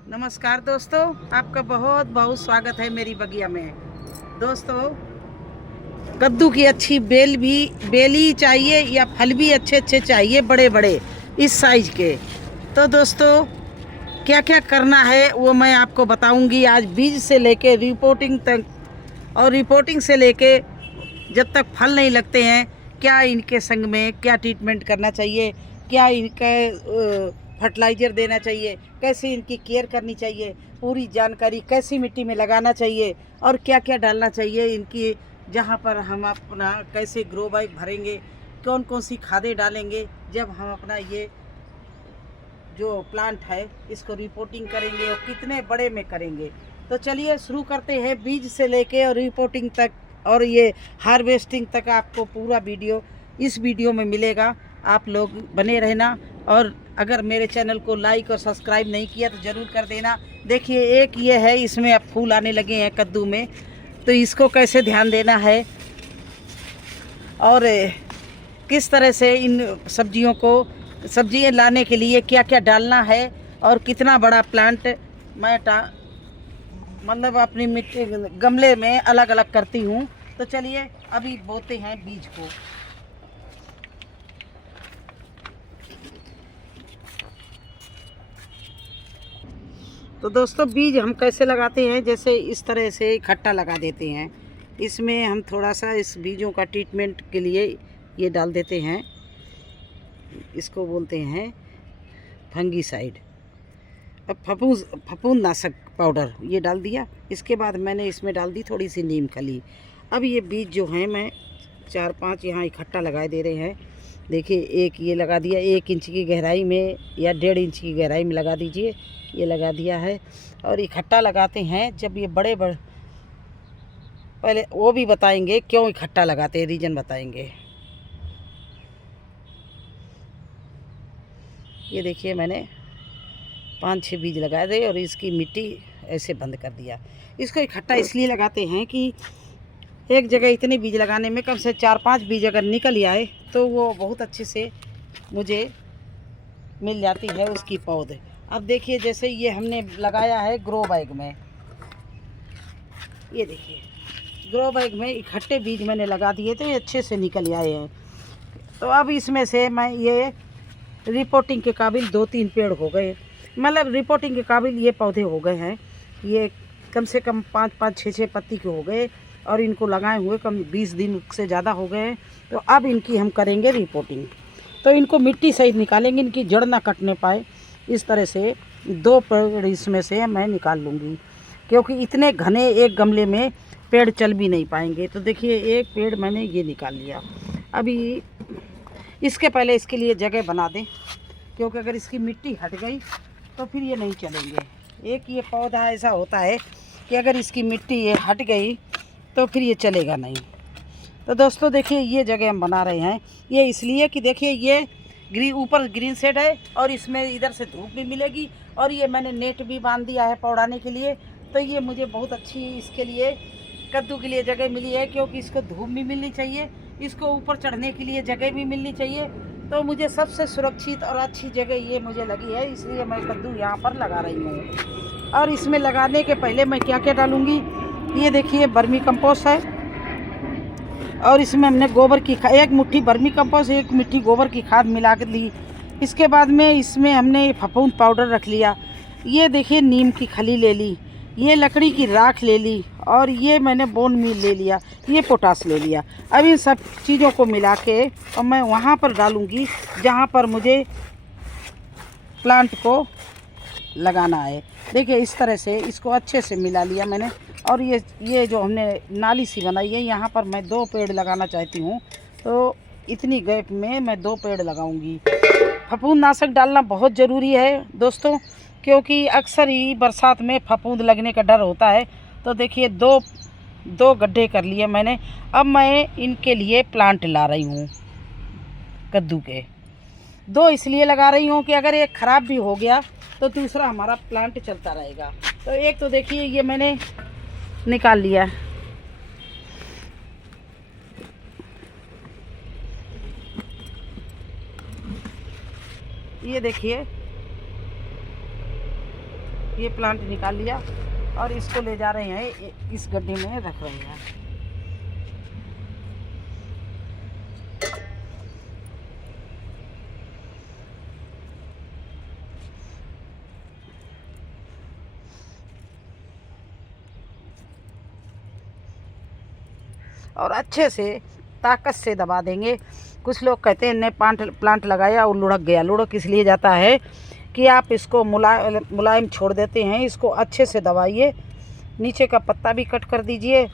नमस्कार दोस्तों, आपका बहुत बहुत स्वागत है मेरी बगिया में। दोस्तों, कद्दू की अच्छी बेली चाहिए या फल भी अच्छे अच्छे चाहिए, बड़े बड़े इस साइज के। तो दोस्तों, क्या क्या करना है वो मैं आपको बताऊंगी आज, बीज से लेके रिपोर्टिंग तक। और रिपोर्टिंग से लेके जब तक फल नहीं लगते हैं, क्या इनके संग में क्या ट्रीटमेंट करना चाहिए, क्या इनका फर्टिलाइज़र देना चाहिए, कैसे इनकी केयर करनी चाहिए, पूरी जानकारी, कैसी मिट्टी में लगाना चाहिए और क्या क्या डालना चाहिए इनकी, जहाँ पर हम अपना कैसे ग्रो बैग भरेंगे, कौन कौन सी खादें डालेंगे जब हम अपना ये जो प्लांट है इसको रिपोर्टिंग करेंगे और कितने बड़े में करेंगे। तो चलिए शुरू करते हैं, बीज से लेके और रिपोर्टिंग तक और ये हार्वेस्टिंग तक आपको पूरा वीडियो इस वीडियो में मिलेगा। आप लोग बने रहना, और अगर मेरे चैनल को लाइक और सब्सक्राइब नहीं किया तो ज़रूर कर देना। देखिए, एक ये है, इसमें अब फूल आने लगे हैं कद्दू में, तो इसको कैसे ध्यान देना है और किस तरह से इन सब्जियां लाने के लिए क्या क्या डालना है और कितना बड़ा प्लांट मैं मतलब अपनी मिट्टी गमले में अलग अलग करती हूँ। तो चलिए अभी बोते हैं बीज को। तो दोस्तों, बीज हम कैसे लगाते हैं, जैसे इस तरह से इकट्ठा लगा देते हैं। इसमें हम थोड़ा सा इस बीजों का ट्रीटमेंट के लिए ये डाल देते हैं, इसको बोलते हैं फंगीसाइड। अब फफूंद नाशक पाउडर ये डाल दिया। इसके बाद मैंने इसमें डाल दी थोड़ी सी नीम खली। अब ये बीज जो हैं मैं 4-5 यहाँ इकट्ठा लगा दे रहे हैं। देखिए, एक ये लगा दिया 1 इंच की गहराई में या 1.5 इंच की गहराई में लगा दीजिए, ये लगा दिया है। और इकट्ठा लगाते हैं जब ये बड़े पहले वो भी बताएंगे क्यों इकट्ठा लगाते हैं, रीज़न बताएंगे। ये देखिए, मैंने 5-6 बीज लगा दिए और इसकी मिट्टी ऐसे बंद कर दिया। इसको इकट्ठा इसलिए लगाते हैं कि एक जगह इतने बीज लगाने में कम से 4-5 बीज अगर निकल आए तो वो बहुत अच्छे से मुझे मिल जाती है उसकी पौध। अब देखिए, जैसे ये हमने लगाया है ग्रो बैग में, ये देखिए ग्रो बैग में इकट्ठे बीज मैंने लगा दिए तो ये अच्छे से निकल आए हैं। तो अब इसमें से मैं ये रिपोर्टिंग के काबिल 2-3 पेड़ हो गए, मतलब रिपोर्टिंग के काबिल ये पौधे हो गए हैं। ये कम से कम 5-5, 6-6 पत्ती के हो गए और इनको लगाए हुए कम 20 दिन से ज़्यादा हो गए हैं। तो अब इनकी हम करेंगे रिपोर्टिंग। तो इनको मिट्टी सहित निकालेंगे, इनकी जड़ ना कटने पाए। इस तरह से 2 पेड़ इसमें से मैं निकाल लूँगी, क्योंकि इतने घने एक गमले में पेड़ चल भी नहीं पाएंगे। तो देखिए, एक पेड़ मैंने ये निकाल लिया। अभी इसके पहले इसके लिए जगह बना दें, क्योंकि अगर इसकी मिट्टी हट गई तो फिर ये नहीं चलेंगे। एक ये पौधा ऐसा होता है कि अगर इसकी मिट्टी ये हट गई तो फिर ये चलेगा नहीं। तो दोस्तों देखिए, ये जगह हम बना रहे हैं, ये इसलिए कि देखिए ये ऊपर ग्रीन शेड है और इसमें इधर से धूप भी मिलेगी, और ये मैंने नेट भी बांध दिया है पौड़ाने के लिए। तो ये मुझे बहुत अच्छी इसके लिए कद्दू के लिए जगह मिली है, क्योंकि इसको धूप भी मिलनी चाहिए, इसको ऊपर चढ़ने के लिए जगह भी मिलनी चाहिए। तो मुझे सबसे सुरक्षित और अच्छी जगह ये मुझे लगी है, इसलिए मैं कद्दू यहाँ पर लगा रही हूँ। और इसमें लगाने के पहले मैं क्या क्या डालूँगी, ये देखिए वर्मी कंपोस्ट है, और इसमें हमने गोबर की 1 मुट्ठी वर्मी कंपोस्ट 1 मुट्ठी गोबर की खाद मिला के दी। इसके बाद में इसमें हमने फफूंद पाउडर रख लिया। ये देखिए, नीम की खली ले ली, ये लकड़ी की राख ले ली, और ये मैंने बोन मील ले लिया, ये पोटास ले लिया। अब इन सब चीज़ों को मिला के और मैं वहाँ पर डालूँगी जहाँ पर मुझे प्लांट को लगाना है। देखिए, इस तरह से इसको अच्छे से मिला लिया मैंने। और ये जो हमने नाली सी बनाई है, यहाँ पर मैं 2 पेड़ लगाना चाहती हूँ, तो इतनी गैप में मैं 2 पेड़ लगाऊंगी। फफूंद नाशक डालना बहुत ज़रूरी है दोस्तों, क्योंकि अक्सर ही बरसात में फफूंद लगने का डर होता है। तो देखिए, 2 गड्ढे कर लिए मैंने। अब मैं इनके लिए प्लांट ला रही हूँ कद्दू के। 2 इसलिए लगा रही हूँ कि अगर एक ख़राब भी हो गया तो दूसरा हमारा प्लांट चलता रहेगा। तो एक तो देखिए, ये मैंने निकाल लिया, ये देखिए ये प्लांट निकाल लिया और इसको ले जा रहे हैं, इस गड्ढे में रख रहे हैं। और अच्छे से ताकत से दबा देंगे। कुछ लोग कहते हैं ने प्लांट लगाया और लुढ़क गया। लुढ़क इसलिए जाता है कि आप इसको मुलायम छोड़ देते हैं। इसको अच्छे से दबाइए, नीचे का पत्ता भी कट कर दीजिए,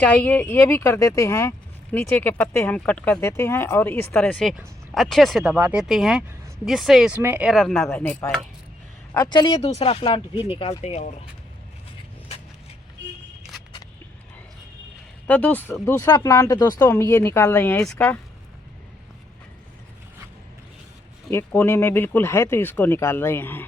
चाहिए ये भी कर देते हैं, नीचे के पत्ते हम कट कर देते हैं और इस तरह से अच्छे से दबा देते हैं जिससे इसमें एरर ना रहने पाए। अब चलिए दूसरा प्लांट भी निकालते हैं। और तो दूसरा प्लांट दोस्तों हम ये निकाल रहे हैं। इसका एक कोने में बिल्कुल है तो इसको निकाल रहे हैं।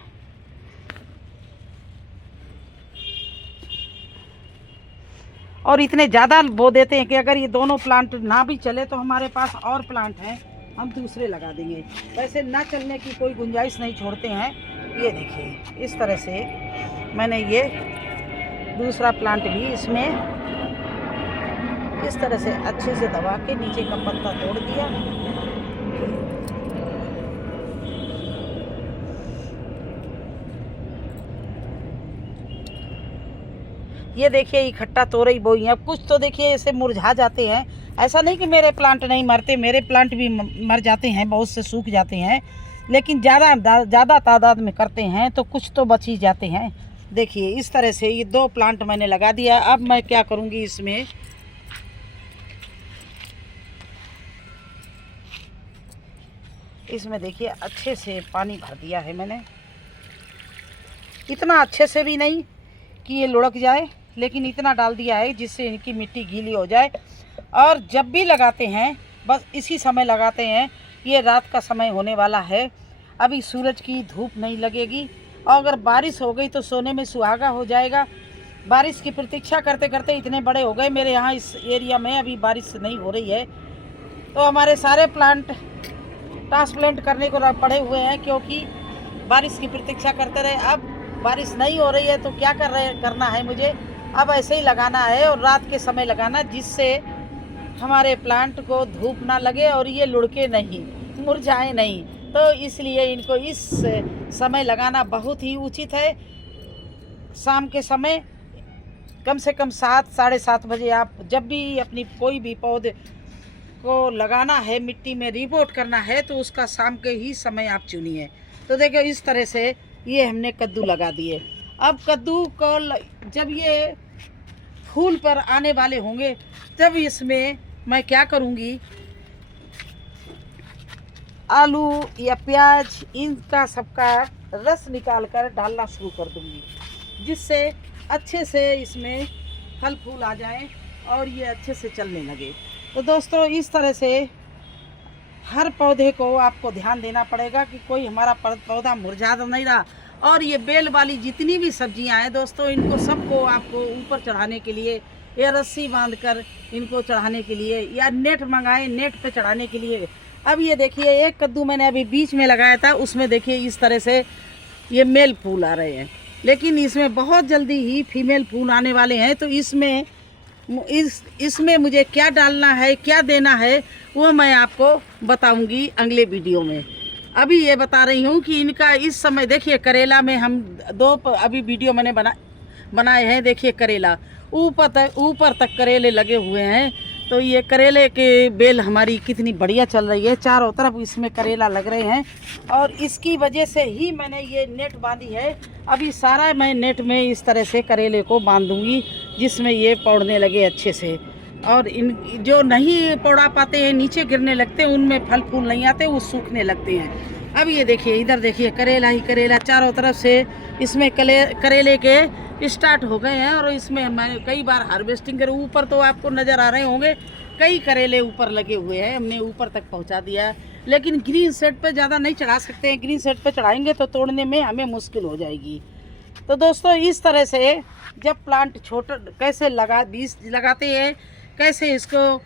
और इतने ज़्यादा बो देते हैं कि अगर ये दोनों प्लांट ना भी चले तो हमारे पास और प्लांट हैं, हम दूसरे लगा देंगे। वैसे ना चलने की कोई गुंजाइश नहीं छोड़ते हैं। ये देखिए इस तरह से मैंने ये दूसरा प्लांट भी इसमें इस तरह से अच्छे से दबा के नीचे का पत्ता तोड़ दिया। ये देखिए इकट्ठा तोरई बोई है। कुछ तो देखिए ऐसे मुरझा जाते हैं। ऐसा नहीं कि मेरे प्लांट नहीं मरते, मेरे प्लांट भी मर जाते हैं, बहुत से सूख जाते हैं, लेकिन ज़्यादा तादाद में करते हैं तो कुछ तो बच ही जाते हैं। देखिए इस तरह से ये दो प्लांट मैंने लगा दिया। अब मैं क्या करूँगी, इसमें देखिए अच्छे से पानी भर दिया है मैंने। इतना अच्छे से भी नहीं कि ये लुढ़क जाए, लेकिन इतना डाल दिया है जिससे इनकी मिट्टी गीली हो जाए। और जब भी लगाते हैं बस इसी समय लगाते हैं। ये रात का समय होने वाला है, अभी सूरज की धूप नहीं लगेगी। और अगर बारिश हो गई तो सोने में सुहागा हो जाएगा। बारिश की प्रतीक्षा करते करते इतने बड़े हो गए। मेरे यहाँ इस एरिया में अभी बारिश नहीं हो रही है, तो हमारे सारे प्लांट ट्रांसप्लांट करने को पड़े हुए हैं, क्योंकि बारिश की प्रतीक्षा करते रहे। अब बारिश नहीं हो रही है तो क्या करना है मुझे, अब ऐसे ही लगाना है और रात के समय लगाना, जिससे हमारे प्लांट को धूप ना लगे और ये लुढ़के नहीं, मुरझाए नहीं। तो इसलिए इनको इस समय लगाना बहुत ही उचित है। शाम के समय कम से कम 7 साढ़े 7 बजे आप जब भी अपनी कोई भी पौधे को लगाना है, मिट्टी में रिपोर्ट करना है, तो उसका शाम के ही समय आप चुनिए। तो देखिए इस तरह से ये हमने कद्दू लगा दिए। अब कद्दू को जब ये फूल पर आने वाले होंगे तब इसमें मैं क्या करूँगी, आलू या प्याज इनका सबका रस निकाल कर डालना शुरू कर दूँगी, जिससे अच्छे से इसमें फल फूल आ जाए और ये अच्छे से चलने लगे। तो दोस्तों इस तरह से हर पौधे को आपको ध्यान देना पड़ेगा कि कोई हमारा पौधा मुरझा तो नहीं रहा। और ये बेल वाली जितनी भी सब्जियां हैं दोस्तों, इनको सबको आपको ऊपर चढ़ाने के लिए या रस्सी बांधकर इनको चढ़ाने के लिए या नेट मंगाएं, नेट पे चढ़ाने के लिए। अब ये देखिए एक कद्दू मैंने अभी बीच में लगाया था, उसमें देखिए इस तरह से ये मेल फूल आ रहे हैं, लेकिन इसमें बहुत जल्दी ही फीमेल फूल आने वाले हैं। तो इसमें मुझे क्या डालना है, क्या देना है, वो मैं आपको बताऊंगी अगले वीडियो में। अभी ये बता रही हूँ कि इनका इस समय देखिए करेला में हम अभी वीडियो मैंने बनाए हैं। देखिए करेला ऊपर तक करेले लगे हुए हैं। तो ये करेले के बेल हमारी कितनी बढ़िया चल रही है, चारों तरफ इसमें करेला लग रहे हैं। और इसकी वजह से ही मैंने ये नेट बांधी है। अभी सारा मैं नेट में इस तरह से करेले को बांध दूँगी, जिसमें ये पौड़ने लगे अच्छे से। और इन जो नहीं पौड़ा पाते हैं, नीचे गिरने लगते हैं, उनमें फल फूल नहीं आते, वो सूखने लगते हैं। अब ये देखिए इधर देखिए करेला ही करेला चारों तरफ से इसमें करेले के स्टार्ट हो गए हैं। और इसमें मैं कई बार हार्वेस्टिंग कर, ऊपर तो आपको नज़र आ रहे होंगे कई करेले ऊपर लगे हुए हैं, हमने ऊपर तक पहुंचा दिया है। लेकिन ग्रीन सेट पे ज़्यादा नहीं चढ़ा सकते हैं, ग्रीन सेट पे चढ़ाएंगे तो तोड़ने में हमें मुश्किल हो जाएगी। तो दोस्तों इस तरह से जब प्लांट छोटा कैसे बीज लगाते हैं, कैसे इसको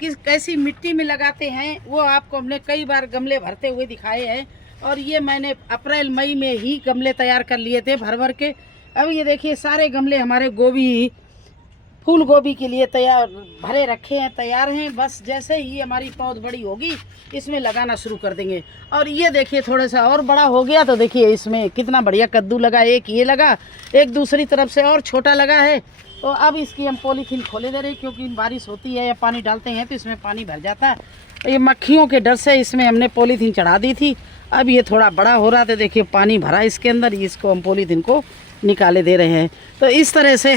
कैसी मिट्टी में लगाते हैं, वो आपको हमने कई बार गमले भरते हुए दिखाए हैं। और ये मैंने अप्रैल मई में ही गमले तैयार कर लिए थे भर भर के। अब ये देखिए सारे गमले हमारे गोभी, फूल गोभी के लिए तैयार भरे रखे हैं, तैयार हैं। बस जैसे ही हमारी पौध बड़ी होगी इसमें लगाना शुरू कर देंगे। और ये देखिए थोड़ा सा और बड़ा हो गया तो देखिए इसमें कितना बढ़िया कद्दू लगा। एक ये लगा, एक दूसरी तरफ से और छोटा लगा है। तो अब इसकी हम पॉलीथीन खोले दे रहे हैं, क्योंकि बारिश होती है या पानी डालते हैं तो इसमें पानी भर जाता है। तो ये मक्खियों के डर से इसमें हमने पॉलीथीन चढ़ा दी थी। अब ये थोड़ा बड़ा हो रहा था, देखिए पानी भरा इसके अंदर, इसको हम पॉलीथीन को निकाले दे रहे हैं। तो इस तरह से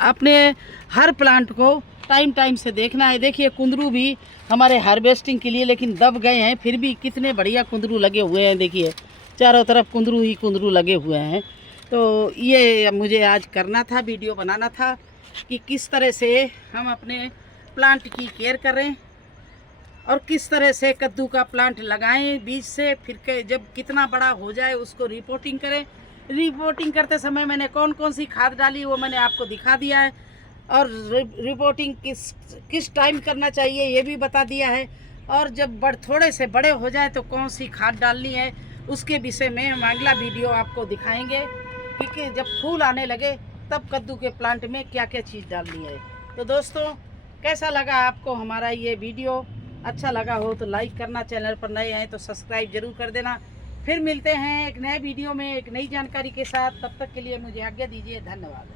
अपने हर प्लांट को टाइम टाइम से देखना है। देखिए कुंदरू भी हमारे हार्वेस्टिंग के लिए लेकिन दब गए हैं, फिर भी कितने बढ़िया कुंदरू लगे हुए हैं। देखिए चारों तरफ कुंदरू ही कुंदरू लगे हुए हैं। तो ये मुझे आज करना था, वीडियो बनाना था कि किस तरह से हम अपने प्लांट की केयर करें और किस तरह से कद्दू का प्लांट लगाएं बीज से, फिर जब कितना बड़ा हो जाए उसको रिपोर्टिंग करें। रिपोर्टिंग करते समय मैंने कौन कौन सी खाद डाली वो मैंने आपको दिखा दिया है, और रिपोर्टिंग किस टाइम करना चाहिए ये भी बता दिया है। और जब थोड़े से बड़े हो जाए तो कौन सी खाद डालनी है उसके विषय में हम अगला वीडियो आपको दिखाएंगे, क्योंकि जब फूल आने लगे तब कद्दू के प्लांट में क्या क्या चीज़ डालनी है। तो दोस्तों कैसा लगा आपको हमारा ये वीडियो? अच्छा लगा हो तो लाइक करना, चैनल पर नए हैं तो सब्सक्राइब जरूर कर देना। फिर मिलते हैं एक नए वीडियो में एक नई जानकारी के साथ। तब तक के लिए मुझे आज्ञा दीजिए। धन्यवाद।